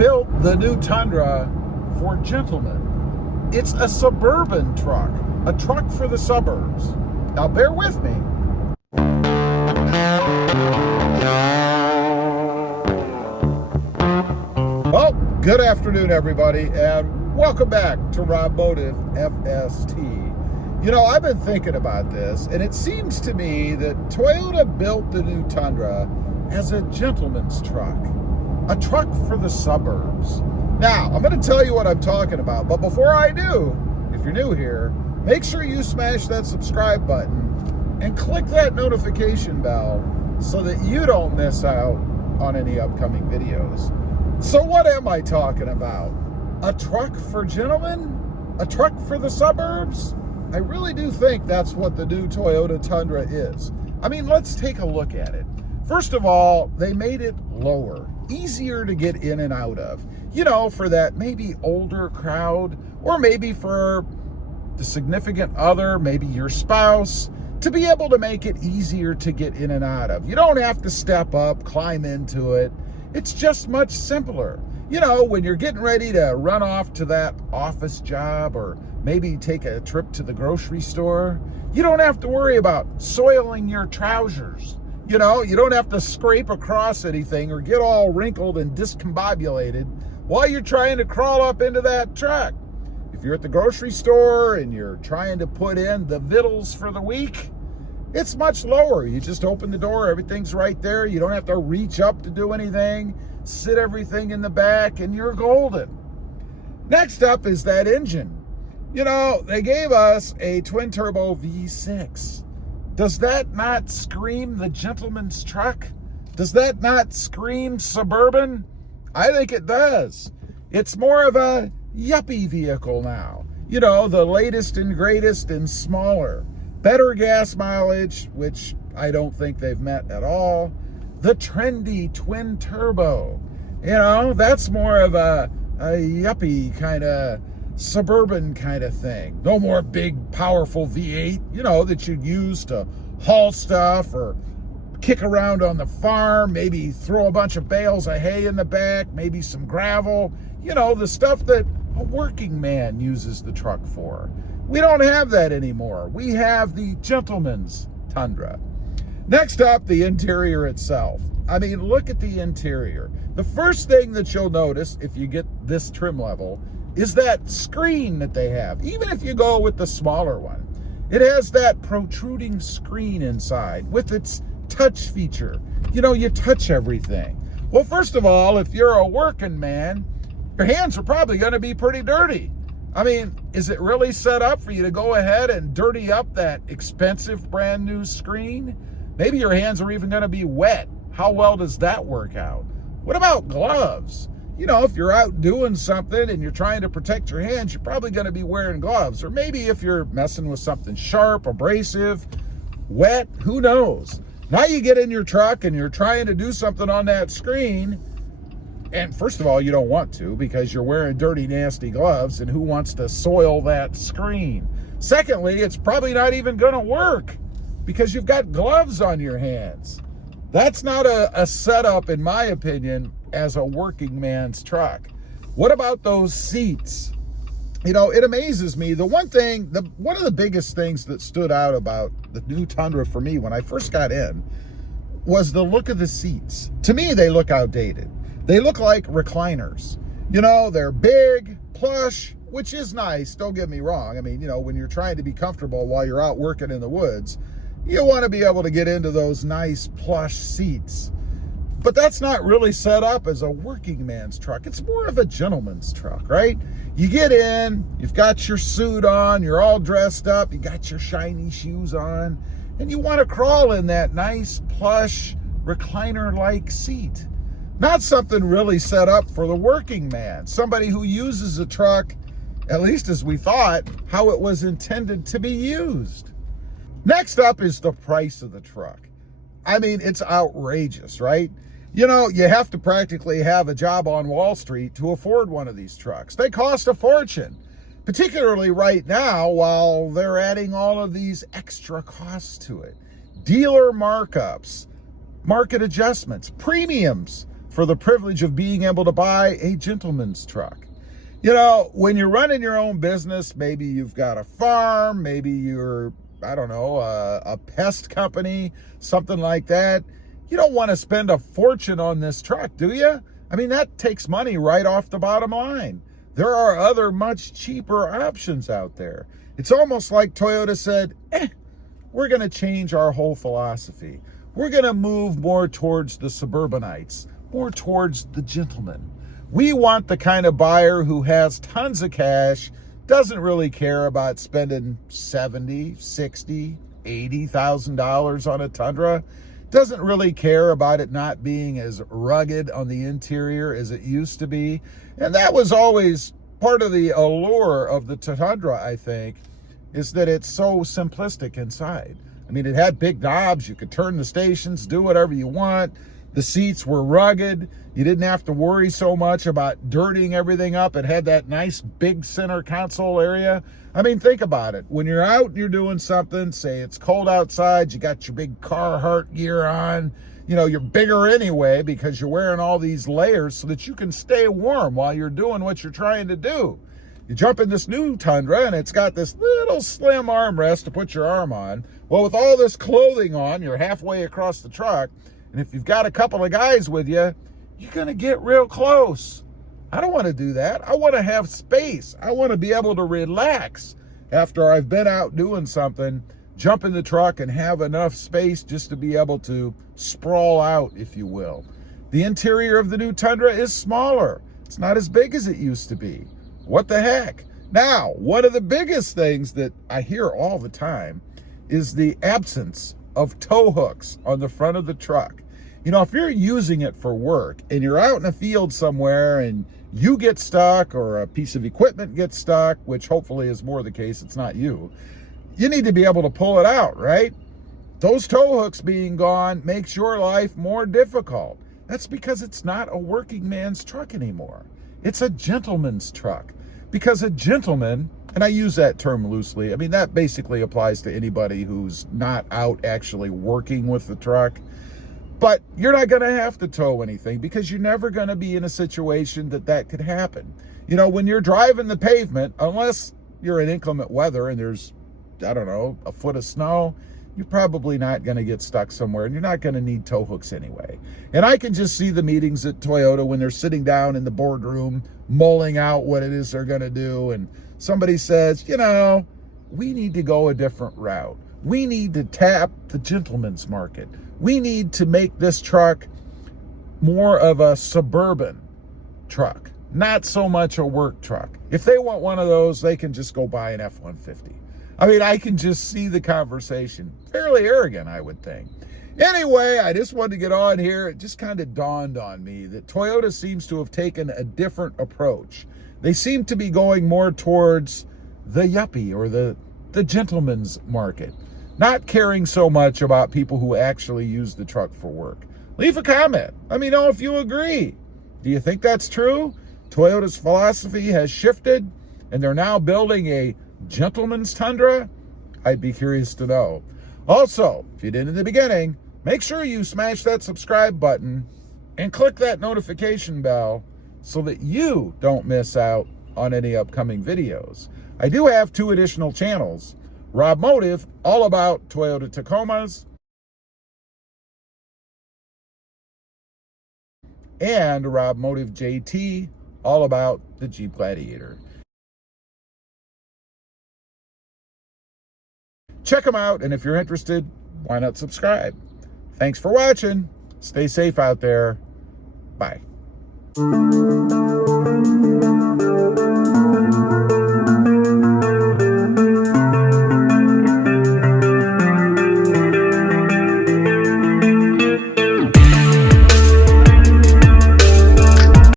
built the new Tundra for gentlemen. It's a suburban truck, a truck for the suburbs. Now bear with me. Well, good afternoon, everybody, and welcome back to RamBox FST. You know, I've been thinking about this, and it seems to me that Toyota built the new Tundra as a gentleman's truck, a truck for the suburbs. Now, I'm going to tell you what I'm talking about, but before I do, if you're new here, make sure you smash that subscribe button and click that notification bell so that you don't miss out on any upcoming videos. So what am I talking about? A truck for gentlemen? A truck for the suburbs? I really do think that's what the new Toyota Tundra is. I mean, let's take a look at it. First of all, they made it lower, easier to get in and out of. You know, for that maybe older crowd, or maybe for the significant other, maybe your spouse, to be able to make it easier to get in and out of. You don't have to step up, climb into it. It's just much simpler. You know, when you're getting ready to run off to that office job or maybe take a trip to the grocery store, you don't have to worry about soiling your trousers. You know, you don't have to scrape across anything or get all wrinkled and discombobulated while you're trying to crawl up into that truck. If you're at the grocery store and you're trying to put in the vittles for the week, it's much lower. You just open the door, everything's right there. You don't have to reach up to do anything, sit everything in the back, and you're golden. Next up is that engine. You know, they gave us a twin turbo V6. Does that not scream the gentleman's truck? Does that not scream suburban? I think it does. It's more of a yuppie vehicle now. You know, the latest and greatest and smaller. Better gas mileage, which I don't think they've met at all. The trendy twin turbo. You know, that's more of a yuppie kind of suburban kind of thing. No more big, powerful V8, you know, that you'd use to haul stuff or kick around on the farm, maybe throw a bunch of bales of hay in the back, maybe some gravel, you know, the stuff that a working man uses the truck for. We don't have that anymore. We have the gentleman's Tundra. Next up, the interior itself. I mean, look at the interior. The first thing that you'll notice if you get this trim level is that screen that they have. Even if you go with the smaller one, it has that protruding screen inside with its touch feature. You know, you touch everything. Well, first of all, if you're a working man, your hands are probably going to be pretty dirty. I mean, is it really set up for you to go ahead and dirty up that expensive brand new screen? Maybe your hands are even going to be wet. How well does that work out? What about gloves? You know, if you're out doing something and you're trying to protect your hands, you're probably going to be wearing gloves. Or maybe if you're messing with something sharp, abrasive, wet, who knows? Now you get in your truck and you're trying to do something on that screen. And first of all, you don't want to because you're wearing dirty, nasty gloves, and who wants to soil that screen? Secondly, it's probably not even going to work because you've got gloves on your hands. That's not a setup, in my opinion, as a working man's truck. What about those seats? You know, it amazes me. One of the biggest things that stood out about the new Tundra for me when I first got in was the look of the seats. To me, they look outdated. They look like recliners. You know, they're big, plush, which is nice, don't get me wrong. I mean, you know, when you're trying to be comfortable while you're out working in the woods, you want to be able to get into those nice plush seats. But that's not really set up as a working man's truck. It's more of a gentleman's truck, right? You get in, you've got your suit on, you're all dressed up, you got your shiny shoes on, and you want to crawl in that nice, plush, recliner-like seat. Not something really set up for the working man, somebody who uses a truck, at least as we thought, how it was intended to be used. Next up is the price of the truck. I mean, it's outrageous, right? You know, you have to practically have a job on Wall Street to afford one of these trucks. They cost a fortune, particularly right now while they're adding all of these extra costs to it. Dealer markups, market adjustments, premiums for the privilege of being able to buy a gentleman's truck. You know, when you're running your own business, maybe you've got a farm, maybe you're, I don't know, a pest company, something like that. You don't want to spend a fortune on this truck, do you? I mean, that takes money right off the bottom line. There are other much cheaper options out there. It's almost like Toyota said, we're going to change our whole philosophy. We're going to move more towards the suburbanites, more towards the gentleman. We want the kind of buyer who has tons of cash, doesn't really care about spending $70,000, $60,000, $80,000 on a Tundra, doesn't really care about it not being as rugged on the interior as it used to be. And that was always part of the allure of the Tundra, I think, is that it's so simplistic inside. I mean, it had big knobs. You could turn the stations, do whatever you want. The seats were rugged. You didn't have to worry so much about dirtying everything up. It had that nice big center console area. I mean, think about it. When you're out and you're doing something, say it's cold outside, you got your big Carhartt gear on, you know, you're bigger anyway because you're wearing all these layers so that you can stay warm while you're doing what you're trying to do. You jump in this new Tundra and it's got this little slim armrest to put your arm on. Well, with all this clothing on, you're halfway across the truck. And if you've got a couple of guys with you, you're going to get real close. I don't want to do that. I want to have space. I want to be able to relax after I've been out doing something, jump in the truck and have enough space just to be able to sprawl out, if you will. The interior of the new Tundra is smaller. It's not as big as it used to be. What the heck? Now, one of the biggest things that I hear all the time is the absence of tow hooks on the front of the truck. You know, if you're using it for work and you're out in a field somewhere and you get stuck or a piece of equipment gets stuck, which hopefully is more the case, it's not you, you need to be able to pull it out, right? Those tow hooks being gone makes your life more difficult. That's because it's not a working man's truck anymore. It's a gentleman's truck. Because a gentleman, and I use that term loosely, I mean, that basically applies to anybody who's not out actually working with the truck. But you're not going to have to tow anything because you're never going to be in a situation that could happen. You know, when you're driving the pavement, unless you're in inclement weather and there's, I don't know, a foot of snow, you're probably not going to get stuck somewhere and you're not going to need tow hooks anyway. And I can just see the meetings at Toyota when they're sitting down in the boardroom mulling out what it is they're going to do. And somebody says, you know, we need to go a different route. We need to tap the gentleman's market. We need to make this truck more of a suburban truck, not so much a work truck. If they want one of those, they can just go buy an F-150. I mean, I can just see the conversation. Fairly arrogant, I would think. Anyway, I just wanted to get on here. It just kind of dawned on me that Toyota seems to have taken a different approach. They seem to be going more towards the yuppie or the gentleman's market, not caring so much about people who actually use the truck for work. Leave a comment. Let me know if you agree. Do you think that's true? Toyota's philosophy has shifted and they're now building a gentleman's Tundra? I'd be curious to know. Also, if you didn't in the beginning, make sure you smash that subscribe button and click that notification bell so that you don't miss out on any upcoming videos. I do have 2 additional channels. Rob Motive, all about Toyota Tacomas, and Rob Motive JT, all about the Jeep Gladiator. Check them out, and if you're interested, why not subscribe? Thanks for watching. Stay safe out there. Bye.